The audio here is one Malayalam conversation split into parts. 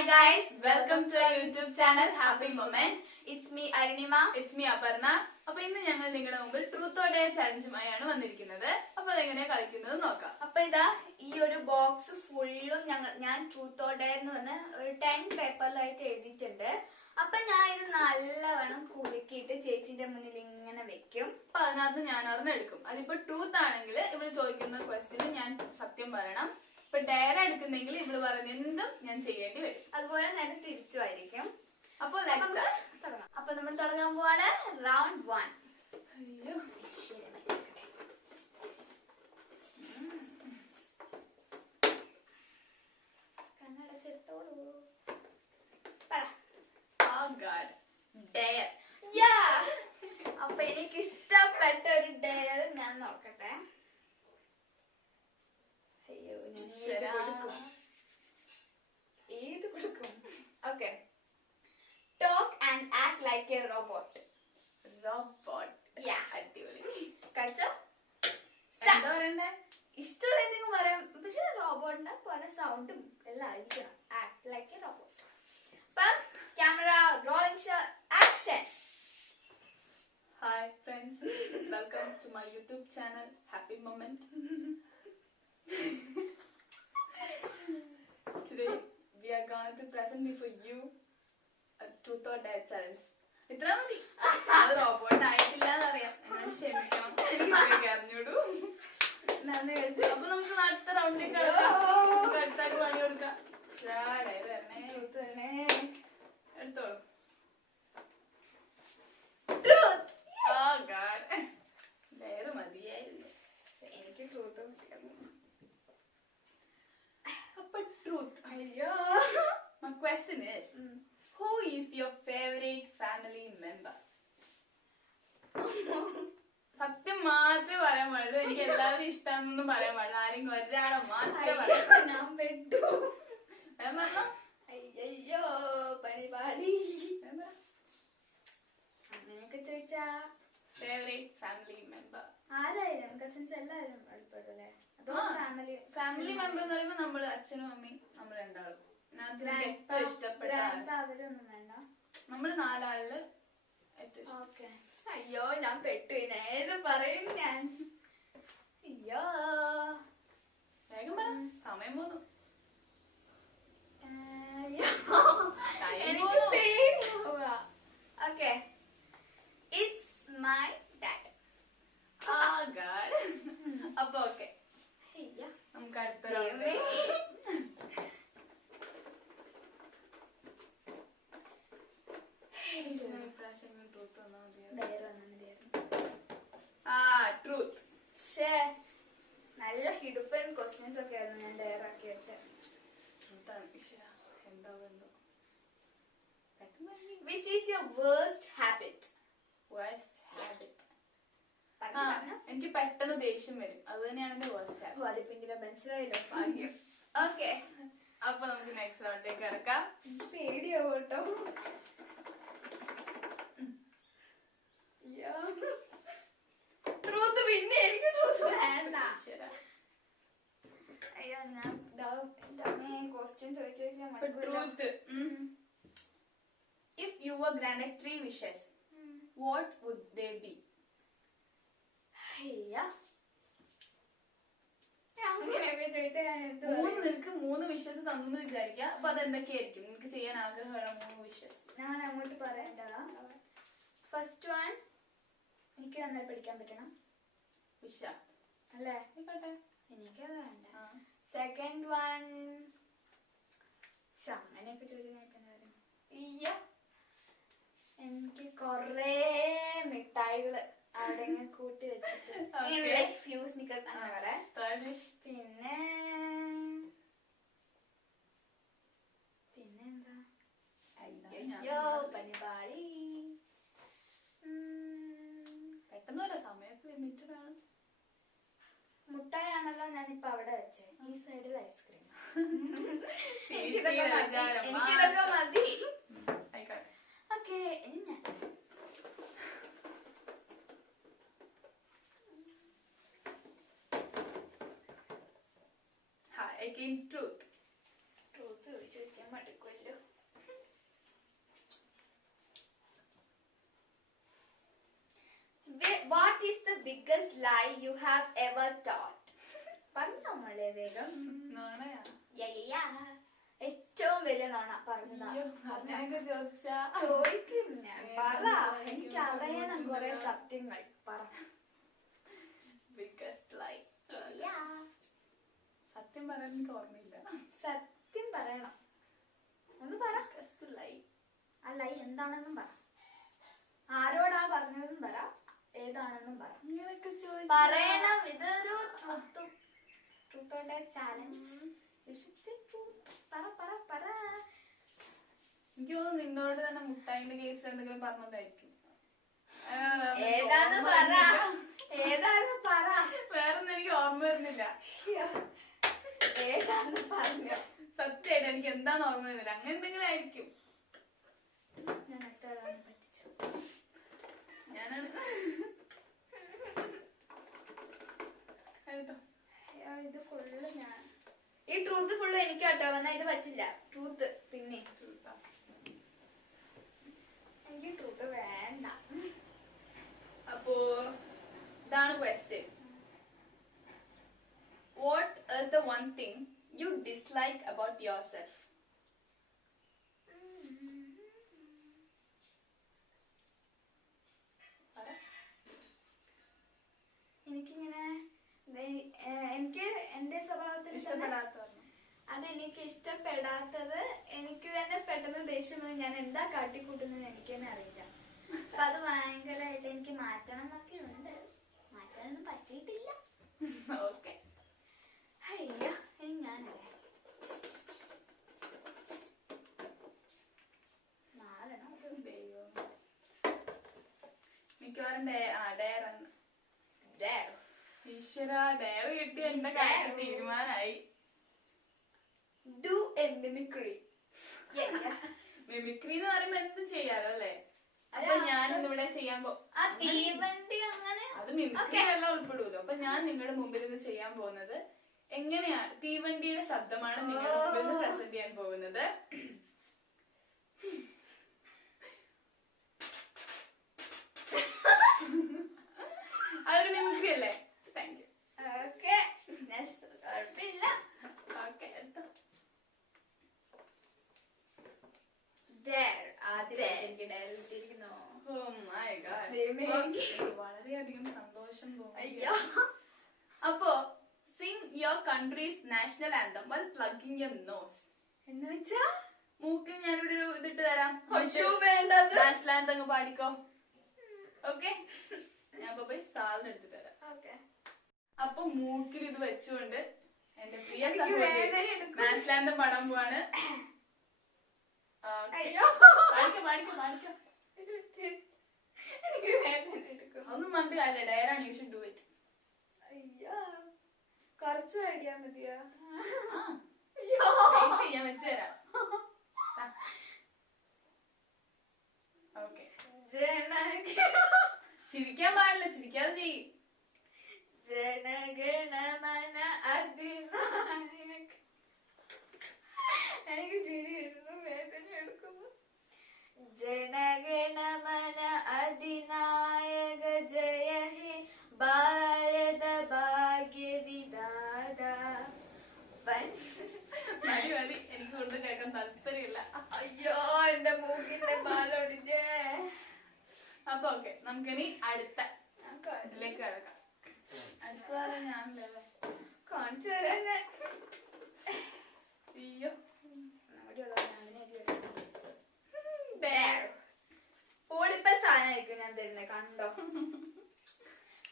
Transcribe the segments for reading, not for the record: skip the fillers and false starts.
Hi guys, welcome to our YouTube channel Happy Moment. It's me Arunima. It's me Aparna. അപ്പോൾ ഇന്ന് ഞങ്ങൾ നിങ്ങളുടെ മുമ്പിൽ ട്രൂത്ത് ഓർ ഡെയർ ചലഞ്ചുമായാണ് വന്നിരിക്കുന്നത്. അപ്പോൾ അതെങ്ങനെ കളിക്കുന്നത് നോക്കാം. അപ്പോൾ ഇതാ ഈ ഒരു ബോക്സ് ഫുള്ളും ഞാൻ ട്രൂത്ത് ഓർ ഡെയർ എന്ന് പറഞ്ഞ ഒരു 10 പേപ്പറിലായിട്ട് എഴുതിയിട്ടുണ്ട്. അപ്പൊ ഞാൻ ഇത് നല്ലവണ്ണം കുലുക്കിയിട്ട് ചേച്ചിന്റെ മുന്നിൽ ഇങ്ങനെ വെക്കും. അപ്പൊ അതിനകത്ത് ഞാൻ ഒരെണ്ണം എടുക്കും. അതിപ്പോ ട്രൂത്ത് ആണെങ്കിൽ ഇവിടെ ചോദിക്കുന്ന ക്വസ്റ്റ്യന് ഞാൻ സത്യം പറയണം. ഇപ്പൊ ഡെയർ എടുക്കുന്നെങ്കിൽ ഇവിടെ പറയുന്ന എന്തും ഞാൻ ചെയ്യേണ്ടി വരും. അതുപോലെ നേരെ തിരിച്ചുമായിരിക്കും. അപ്പോൾ അപ്പൊ നമ്മൾ തുടങ്ങാൻ പോവാണ് റൗണ്ട് 1. അയ്യോ കണ്ണടച്ചെടുത്തോളൂ. ഡെയർ. അപ്പൊ എനിക്ക് ഇഷ്ടപ്പെട്ട ഒരു ഡെയർ ഞാൻ നോക്കട്ടെ. അയ്യോ ഏത് കൊടുക്കും? Okay. Talk and act like a robot. അടിപൊളി. കളിച്ചോ? എന്താ പറയണ്ടേ? ഇഷ്ടമുള്ള എന്തെങ്കിലും പറയാം. പക്ഷെ റോബോട്ടിന്റെ പോലെ സൗണ്ടും എല്ലാം ആയിരിക്കണം. Act like a robot. അപ്പം camera rolling shot action. Hi friends, welcome to my YouTube channel Happy Moment. Today we are going to present before you a truth or dare challenge. ഇത്ര മതി. അത് റോബോട്ട് ആയിട്ടില്ല എന്നറിയാം. എന്നോട് ക്ഷമിക്കണം. എനിക്ക് അറിഞ്ഞൂടൂ. നന്ദി കഴിച്ചു. അപ്പൊ നമുക്ക് അടുത്ത റൗണ്ടിലേക്ക് കടക്കാം. അടുത്തായിട്ട് പണി കൊടുക്കാം. എടുത്തോളൂ. ഡയറ് മതിയായിരുന്നു. എനിക്ക് ട്രൂത്ത്. അപ്പൊ ട്രൂത്ത്. അയ്യോ. My question is, who is your favorite family member? സത്യം മാത്രമേ പറയാൻ പാടുള്ളൂ. എനിക്ക് എല്ലാവരും ഇഷ്ടമാണെന്നൊന്നും പറയാൻ പാടില്ല. ആരെങ്കിലും ഒരാളെ മാത്രമേ പറയാം. ഞാൻ പെട്ടു. പറഞ്ഞോ. അയ്യോ പരിപാടി. അങ്ങനെയൊക്കെ ചോദിച്ചാ ഫേവറേറ്റ് ഫാമിലി മെമ്പർ ആരായാലും കസിൻസ് എല്ലാവരും അടുത്തല്ലേ? അതോ ഫാമിലി മെമ്പർ എന്ന് പറയുമ്പോ നമ്മള് അച്ഛനും അമ്മയും നമ്മൾ രണ്ടാളും. ഏറ്റവും ഇഷ്ടപ്പെട്ട അവരൊന്നും വേണ്ട. നമ്മള് നാലാളില് ഏറ്റവും ഇഷ്ടം. അയ്യോ ഞാൻ പെട്ടു. ഏത് പറയും ഞാൻ? അയ്യോ വേഗം പറ, സമയം പോന്നു. എനിക്ക് പേടിയാവുക. Okay, it's my dad. അപ്പൊ ഓക്കെ, നമുക്ക് അടുത്ത റൗണ്ട്. ട്രൂത്ത്. നല്ല ഹിഡുപ്പൻ ക്വസ്റ്റ്യൻസ് ഒക്കെ ആയിരുന്നു ഞാൻ ഡയർ ആക്കി വെച്ചത്. Which is your worst habit? എനിക്ക് പെട്ടെന്ന് ദേഷ്യം വരും. അത് തന്നെയാണ് എന്റെ വേഴ്സ്റ്റ് ഹാബിറ്റ്. അതിപ്പെങ്കിലും മനസ്സിലായല്ലോ, ഭാഗ്യം. ഓക്കെ, അപ്പൊ നമുക്ക് നെക്സ്റ്റ് റൗണ്ടിലേക്ക് കിടക്കാം. പേടിയാവും കേട്ടോ. ട്രൂത്ത്. പിന്നെ എനിക്ക് ട്രൂത്ത് വേണ്ട. അയ്യോ ഞാൻ question truth. If you were granted 3 wishes, what would they be? നിനക്ക് 3 വിഷസ് തന്നു വിചാരിക്കുക. അപ്പൊ അതെന്തൊക്കെയായിരിക്കും നിനക്ക് ചെയ്യാൻ ആഗ്രഹമുള്ള 3 വിഷസ്? ഞാൻ അങ്ങോട്ട് പറയണ്ടതാ. ഫസ്റ്റ് വൺ, എനിക്ക് നന്നായി പഠിക്കാൻ പറ്റണം. വിഷ അല്ലേ? എനിക്കത് വേണ്ട. സെക്കൻഡ് വൺ, അങ്ങനെയൊക്കെ ചോദിക്കാൻ എനിക്ക് കൊറേ മിഠായികള് അവിടെ കൂട്ടി വെച്ചിട്ട് ഫ്യൂസ് നിക്കസ് അങ്ങനെ പറയാം. പിന്നെ പിന്നെന്താ? അയ്യോ പരിപാടി. പെട്ടെന്ന് വരാം, സമയത്ത് ലിമിറ്റ് വേണം. മുട്ടായാണല്ലോ ഞാനിപ്പോ അവിടെ വെച്ചേ. ഈ സൈഡിൽ ഐസ്ക്രീം. എനിക്കിതൊക്കെ മതി. Okay, again truth. ചോദിച്ചാൽ മടുക്കുമല്ലോ. നോണ പറഞ്ഞതാ. അയ്യോ, അങ്ങനെയൊക്കെ ചോദിച്ചാ ചോദിക്കും ഞാൻ. പറ, എനിക്ക് അറിയണം കുറെ സത്യങ്ങൾ. പറ. ബിഗസ്റ്റ് ലൈ. സത്യം പറയാൻ എനിക്ക് ഓർമ്മയില്ല. സത്യം പറയണം. ഒന്ന് പറ. ബിഗസ്റ്റ് ലൈ. ആ ലൈ എന്താണെന്നും പറ. ആരോടാ പറഞ്ഞതെന്നും പറ. ഏതാണെന്നും പറ. അങ്ങനെയൊക്കെ പറയണം. ഇതൊരു ട്രൂത്തോടെ ചാലഞ്ച്. പറ പറ പറ. എനിക്ക് തോന്നുന്നു നിന്നോട് തന്നെ മുട്ടായിന്റെ കേസ് എന്തെങ്കിലും പറഞ്ഞതായിരിക്കും. ഏതാന്ന് പറ. ഏതാന്ന് പറ. വേറൊന്നും എനിക്ക് ഓർമ്മ വരുന്നില്ല. ഏതാന്ന് പറഞ്ഞ. സത്യമായിട്ട് എനിക്ക് എന്താന്ന് ഓർമ്മ വരുന്നില്ല. അങ്ങനെ എന്തെങ്കിലും ആയിരിക്കും. ഞാൻ എത്ര പറ്റിച്ചു. ഞാനാണ് ഇത് ഫുള്ള് ഞാൻ. ഈ ട്രൂത്ത് ഫുള്ള് എനിക്ക് കേട്ടോ. വന്നാ ഇത് പറ്റില്ല. ട്രൂത്ത് പിന്നെ എനിക്ക് ട്രൂത്ത് വേണ്ട. അപ്പോ ഇതാണ് question. What is the one thing you dislike about yourself? എനിക്കിങ്ങനെ എനിക്ക് എന്റെ സ്വഭാവത്തിൽ അതെനിക്ക് ഇഷ്ടപ്പെടാത്തത് എനിക്ക് തന്നെ പെട്ടെന്ന് ദേഷ്യം വന്ന് ഞാൻ എന്താ കാട്ടിക്കൂട്ടുന്നത് എനിക്ക് തന്നെ അറിയില്ല. അപ്പൊ അത് ഭയങ്കരമായിട്ട് എനിക്ക് മാറ്റണം എന്നൊക്കെ ഉണ്ട്. മാറ്റാനൊന്നും പറ്റിയിട്ടില്ല. ഓക്കെ. അയ്യോ, ഇനി ഞാനല്ലേ മിക്കവാറും ഈശ്വര ഡയർ കിട്ടി എന്റെ കാര്യം തീരുമാനമായി. Do A mimicry. മിമിക്രി എന്ന് പറയുമ്പോ എന്തും ചെയ്യാലോ അല്ലേ? അപ്പൊ ഞാൻ ഇവിടെ ചെയ്യാൻ അത് മിമിക്രി എല്ലാം ഉൾപ്പെടുമല്ലോ. അപ്പൊ ഞാൻ നിങ്ങളുടെ മുമ്പിൽ ഇത് ചെയ്യാൻ പോകുന്നത് എങ്ങനെയാണ് തീവണ്ടിയുടെ ശബ്ദമാണ് നിങ്ങളുടെ മുമ്പിൽ നിന്ന് പ്രസന്റ് ചെയ്യാൻ പോകുന്നത്. അതൊരു മിമിക്രി അല്ലേ? Thank you. കുഴപ്പമില്ല. ഓക്കെ. വളരെയധികം സന്തോഷം തോന്നി. അപ്പോ Singh your countries national anthem while plugging your nose. എന്ന് വെച്ചാ മൂക്കിൽ ഞാനിവിടെ ഒരു ഇതിട്ട് തരാം. അയ്യോ വേണ്ടത്. നാഷണൽ ആന്തം അങ്ങ് പാടിക്കോ. ഓക്കെ, ഞാൻ പോയി സാറിന് എടുത്ത് തരാം. അപ്പൊ മൂക്കിൽ ഇത് വെച്ചുകൊണ്ട് എന്റെ പ്രിയ സഹോദരി നാഷണൽ ആന്തം പാടാൻ പോവാണ്. ഒന്നും മതി അല്ല, ഡയറാണ്. You should do it. അയ്യോ, കുറച്ച് വേടിയാ മതിയാ? ഞാൻ വെച്ച് തരാം. ഓക്കെ. ചിരിക്കാൻ പാടില്ല, ചിരിക്കാതെ ചെയ്യും. ജനഗണമന അധിനായക. എനിക്ക് ചിരി വരുന്നു, വേദന എടുക്കുന്നു. ജനഗണമന അധിനായക ജയ ഹേ ഭാരത ഭാഗ്യ വിധാത. മതി മതി, എനിക്ക് കൊണ്ട് കേൾക്കാൻ താല്പര്യമില്ല. അയ്യോ, എന്റെ മൂക്കിന്റെ പാലൊടിഞ്ഞേ. അപ്പൊ ഓക്കെ, നമുക്കിനി അടുത്ത ഇതിലേക്ക് കിടക്കാം. അടുത്തതാണ് ഞാൻ കാണിച്ചു തരാൻ. അയ്യോ, പൊളിപ്പ സാധനമായിരിക്കും ഞാൻ തരുന്നത്, കണ്ടോ?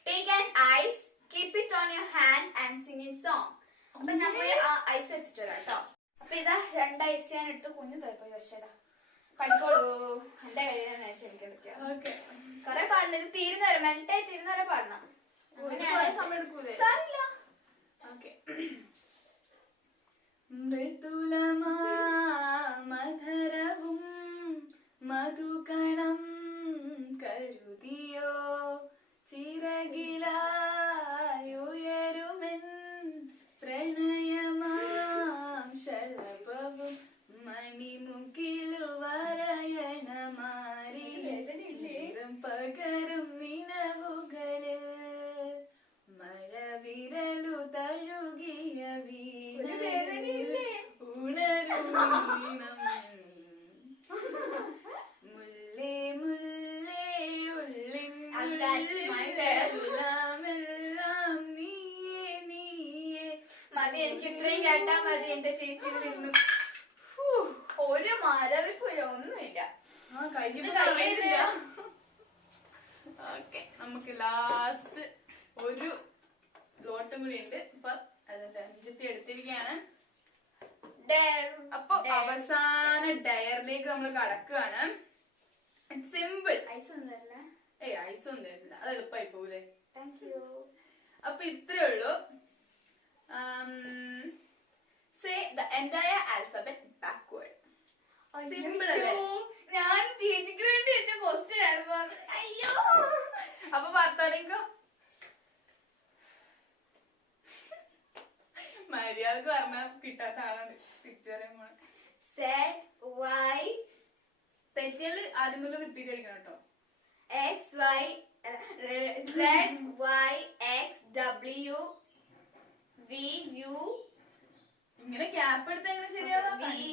Take an ice, keep it on your hand and sing a song. അപ്പൊ ഞാൻ പോയി ആ ഐസ് എടുത്തിട്ട് വരാം കേട്ടോ. അപ്പൊ ഇതാ 2 ഐസ് ഞാൻ എടുത്ത് കുഞ്ഞു തരപ്പോയി വെച്ചതാ. പഠിക്കോളൂ. എന്റെ കയ്യിൽ എനിക്കെടുക്കാം. കൊറേ പാടില്ല, ഇത് തീരുന്നവരെ മെൽറ്റായി തീരുന്നവരെ പാടണം. സമയം എടുക്കൂലേ? സാരില്ല. ഓക്കെ. മൃദുലമാധരവും മധുകണം കരുതിയോ ചിറകിലായുയരുമെൻ പ്രണയമാം ശലഭവും മണിമുകിലു വരയണമാരിലും പകരും നിലവുകളിൽ മഴവിരലു തഴുകിയ വീണ ഉണരും എന്റെ ചേച്ചി നിന്നു ഒരു മരവിപ്പുഴ ഒന്നുമില്ല. ഓക്കെ, നമുക്ക് ലാസ്റ്റ് ഒരു ലോട്ടും കൂടി ഉണ്ട്. ഇപ്പൊ അതിന്റെ അഞ്ചത്തി എടുത്തിരിക്കുകയാണ്. അപ്പൊ അവസാന ഡയറിലേക്ക് നമ്മൾ കടക്കുകയാണ്. സിമ്പിൾ. ഐസ് ഒന്നും തരില്ല. ഐസ് ഒന്നും തരില്ല, അത് എളുപ്പമായി പോകൂലേ. അപ്പൊ ഇത്രേ ഉള്ളൂ. Say the entire alphabet backward. Simple അല്ലേ? ഞാൻ ചേച്ചിക്ക് വേണ്ടി വെച്ച ക്വസ്റ്റ്യൻ ആയിരുന്നു. അയ്യോ, അപ്പൊ പറഞ്ഞോ, മര്യാദക്ക് പറഞ്ഞാ കിട്ടാത്ത ആളാണ് തിരിച്ചറിയാൻ. തെറ്റിയാൽ ആദ്യം മുതൽ റിപ്പീറ്റ് അടിക്കണം കേട്ടോ. ഇങ്ങനെ ക്യാപ്പ് എടുത്ത് എങ്ങനെ ശരിയാവാ? മതി.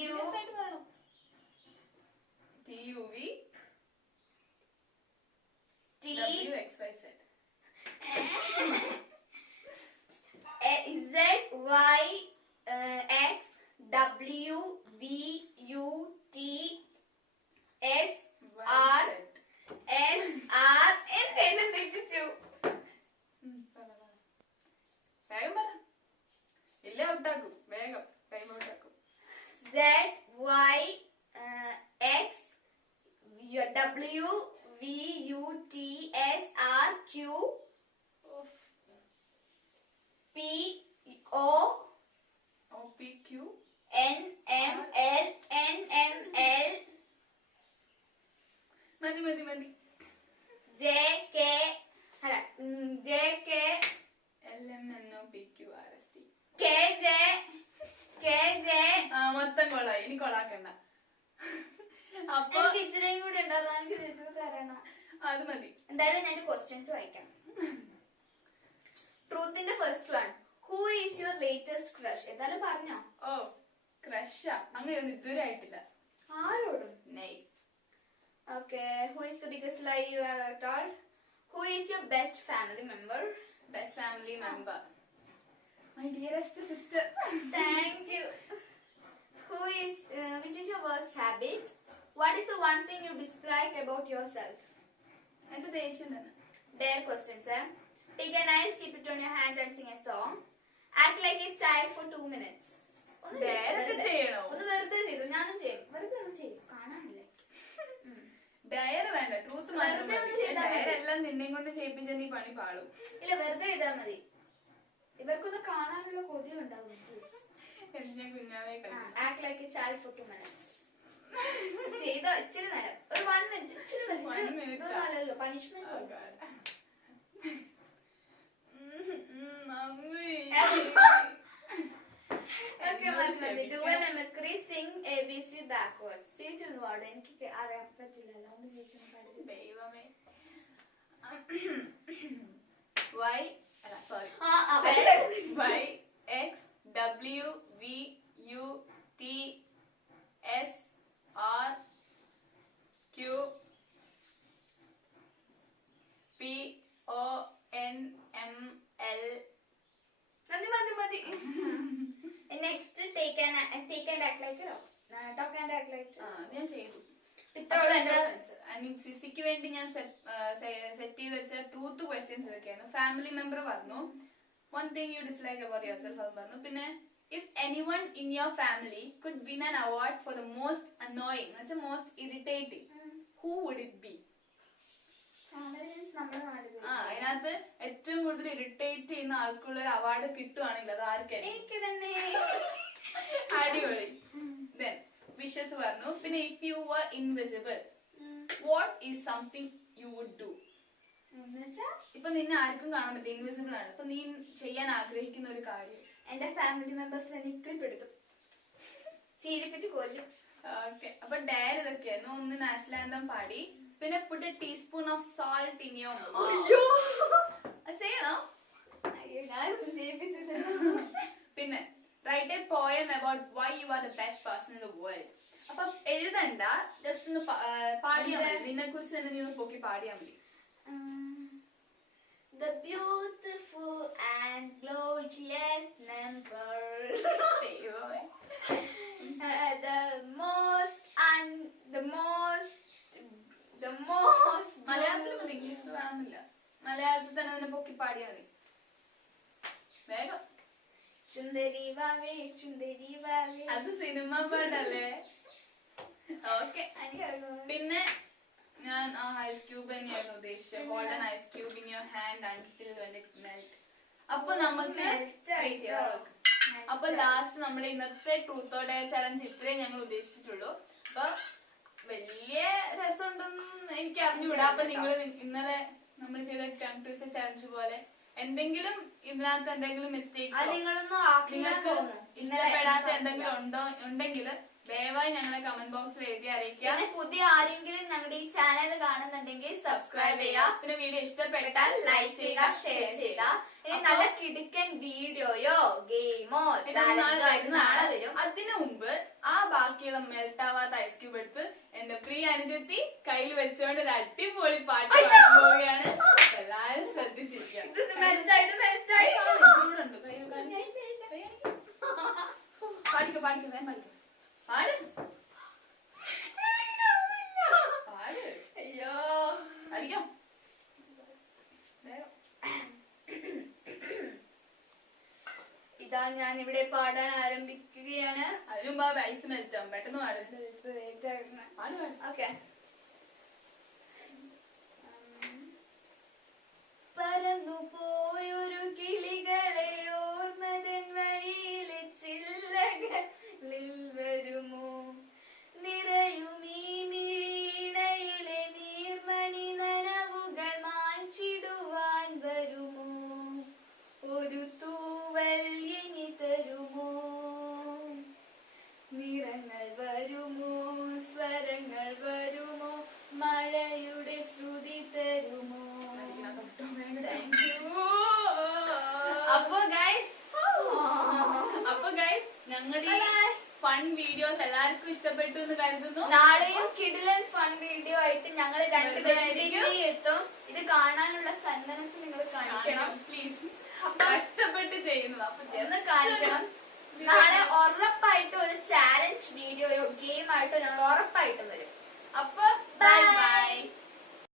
മൊത്തം കൊള്ളായി, ഇനി കൊള്ളാക്കണ്ട. അപ്പൊ ഇച്ചിരിയും കൂടെ ഉണ്ടാവും, എനിക്ക് ചേച്ചി തരണം. അത് മതി. എന്തായാലും ഞാൻ ക്വസ്റ്റ്യൻസ് വായിക്കാം. ട്രൂത്തിന്റെ first one. Who is your latest crush? എന്തായാലും പറഞ്ഞോ. ക്രഷാ? അങ്ങനെ ഒന്നും ഇതുവരെ ആയിട്ടില്ല. ആരോടും? നെയ്. Okay, who is the biggest lie you have ever told? Who is your best family member? Best family member, my dearest sister. Thank you. Which is your worst habit? What is the one thing you dislike about yourself? എന്റെ ദേഷ്യം തന്നെ. Dare questions, eh? Take a nice, keep it on your hand and sing a song. Act like a child for 2 minutes. Dare ഒക്കെ ചെയ്യണോ? ഒന്ന് വെറുതെ ചെയ്തു, ഞാനും ചെയ്യും. വെറുതെ ഒന്ന് ചെയ്യും, കാണാനില്ലേ? ഡയർ വേണ്ട, ട്രൂത്ത് മാത്രം മതി. ഡയർ എല്ലാം നിന്നെയും കൊണ്ട് ചെയ്യിപ്പിച്ച നീ പണി പാളും. ഇല്ല, വെറുതെ ചെയ്താൽ മതി. ഇവർക്കൊന്ന് കാണാനുള്ള കൊതി ഉണ്ടാവും. ഞാൻ കുഞ്ഞാവേ act like a child for 2 minutes. ചെയ്തോ, ഇച്ചിരി നേരം, ഒരു 1 minute. ഇച്ചിരി നല്ലല്ലോ punishment. Okay, do a mimicry, sing ABC backwards. ചേച്ചി ഒന്ന് പാടും, എനിക്ക് അറിയാൻ പറ്റില്ലല്ലോ. ഒന്ന് ചേച്ചി ഒന്ന് പാടും. ദൈവമേ. Y X W V U T S R Q P O N M L. മതി. Next, take and act like a talk and act like. ഞാൻ ചെയ്തു. സിസിക്ക് വേണ്ടി ഞാൻ സെറ്റ് ചെയ്ത് വെച്ച ട്രൂത്ത് ക്വസ്റ്റ്യൻസ് ഇതൊക്കെയാണ്. ഫാമിലി മെമ്പർ പറഞ്ഞു, one thing you dislike about yourself അത് പറഞ്ഞു. പിന്നെ if anyone in your family could win an award for the most annoying എന്ന് വെച്ചാൽ most irritating, who would it be? അതിനകത്ത് ഏറ്റവും കൂടുതൽ ഇറിറ്റേറ്റ് ചെയ്യുന്ന ആൾക്കുള്ള ഒരു അവാർഡ് കിട്ടുവാണെങ്കിൽ അത് ആർക്കായിരിക്കും? അടിപൊളി. Then വിഷസ് പറഞ്ഞു. പിന്നെ if you were invisible what is something you would do? ഇപ്പൊ നിന്നെ ആർക്കും കാണാൻ പറ്റില്ല, ഇൻവിസിബിൾ ആണ്. അപ്പൊ നീ ചെയ്യാൻ ആഗ്രഹിക്കുന്ന ഒരു കാര്യം. എന്റെ ഫാമിലി മെമ്പേഴ്സിനെ നിക്ലിപ്പെടുത്തും, ചീരിപ്പിച്ച് കൊല്ലും. ഓക്കെ, അപ്പൊ ഡയർ ഇതൊക്കെയായിരുന്നു. ഒന്ന് നാഷണൽ ആന്തം പാടി, പിന്നെ put a teaspoon of salt in your mouth. അത് ചെയ്യണോ? പിന്നെ write a poem about why you are the best person in the world. അപ്പൊ എഴുതണ്ട, ജസ്റ്റ് ഒന്ന് പാടിയാ മതി. നിന്നെ കുറിച്ച് തന്നെ നീ ഒന്ന് പൊക്കി പാടിയാ മതി. the beautiful and glorious number. The most മലയാളത്തിൽ മതി, ഇംഗ്ലീഷിൽ വേണമെന്നില്ല. മലയാളത്തിൽ തന്നെ അതിനെ പൊക്കി പാടിയാ മതി. വേഗം. ചുന്ദരി വാവേ ചുന്ദരി വാവേ. അത് സിനിമ പാട്ടല്ലേ? ഓക്കെ. പിന്നെ ഞാൻ ആ ഐസ് ക്യൂബ് തന്നെയായിരുന്നു ഉദ്ദേശിച്ചത്. Golden ice cube in your hand until when it melt. അപ്പൊ നമുക്ക് അപ്പൊ ലാസ്റ്റ് നമ്മൾ ഇന്നത്തെ ട്രൂത്ത് ഓർ ഡെയർ ചലഞ്ച് ഇത്രയും ഞങ്ങൾ ഉദ്ദേശിച്ചിട്ടുള്ളൂ. അപ്പൊ വലിയ രസമുണ്ടെന്ന് എനിക്ക് അറിഞ്ഞുകൂടാ. അപ്പൊ നിങ്ങൾ ഇന്നലെ നമ്മൾ ചെയ്ത ടങ് ട്വിസ്റ്റർ ചലഞ്ച് പോലെ എന്തെങ്കിലും ഇതിനകത്ത് എന്തെങ്കിലും മിസ്റ്റേക്സ് നിങ്ങൾക്ക് ഇഷ്ടപ്പെടാത്ത എന്തെങ്കിലും ഉണ്ടെങ്കിൽ ദയവായി ഞങ്ങളെ കമന്റ് ബോക്സിൽ എഴുതി അറിയിക്കുക. പുതിയ ആരെങ്കിലും ഞങ്ങളുടെ ഈ ചാനൽ കാണുന്നുണ്ടെങ്കിൽ സബ്സ്ക്രൈബ് ചെയ്യുക. പിന്നെ വീഡിയോ ഇഷ്ടപ്പെട്ടാൽ ലൈക്ക് ചെയ്യുക, ഷെയർ ചെയ്യുക. ഇനി നല്ല കിടുക്കൻ വീഡിയോയോ ഗെയിമോ ചാലഞ്ചോ നാളെ വരും. അതിനു മുമ്പ് ആ ബാക്കിയുള്ള മെൽട്ടാവാത്ത ഐസ് ക്യൂബ് എടുത്ത് എന്റെ പ്രിയ അനുജത്തി കയ്യിൽ വെച്ചുകൊണ്ട് ഒരു അടിപൊളി പാട്ട് പാടാൻ പോവുകയാണ്. എല്ലാരും ശ്രദ്ധിച്ചിരിക്കുക. ചൂടുണ്ട്. പാടിക്കോ പാടിക്കോ വേഗം പാടിക്കോ. പാട് പാട്. അയ്യോ അടിക്കാം. ഇതാ ഞാൻ ഇവിടെ പാടാൻ ആരംഭിക്കുകയാണ്. അതിനും ആ ഐസ് മെൽറ്റാവും. പെട്ടെന്ന് പാട്. ഓക്കെ. പറന്നു പോയൊരു കിളികളെ ഓർമ്മതൻ വഴിയിലെ ചില്ലകളിൽ വരുമോ? നിറയും ഈ മിഴിയിണയിലെ നീർമണി നനവുകൾ മായ്ച്ചിടുവാൻ വരുമോ? ഒരു തൂവൽ ഇനി തരുമോ? നിറങ്ങൾ വരുമോ? സ്വരങ്ങൾ വരുമോ? മഴയുടെ ശ്രുതി തരുമോ? അപ്പൊ ഗൈസ് ഞങ്ങളുടെ ഫൺ വീഡിയോസ് എല്ലാവർക്കും ഇഷ്ടപ്പെട്ടു എന്ന് കരുതുന്നു. നാളെയും കിടിലൻ ഫൺ വീഡിയോ ആയിട്ട് ഞങ്ങൾ രണ്ടുപേരും എത്തും. ഇത് കാണാനുള്ള സന്മനസ് നിങ്ങൾ കാണിക്കണം പ്ലീസ്. കഷ്ടപ്പെട്ട് ചെയ്യുന്നത് അപ്പൊ ഒന്ന് കാണിക്കണം. നാളെ ഉറപ്പായിട്ടും ഒരു ചാലഞ്ച് വീഡിയോയോ ഗെയിം ആയിട്ടോ ഞങ്ങൾ ഉറപ്പായിട്ടും വരും.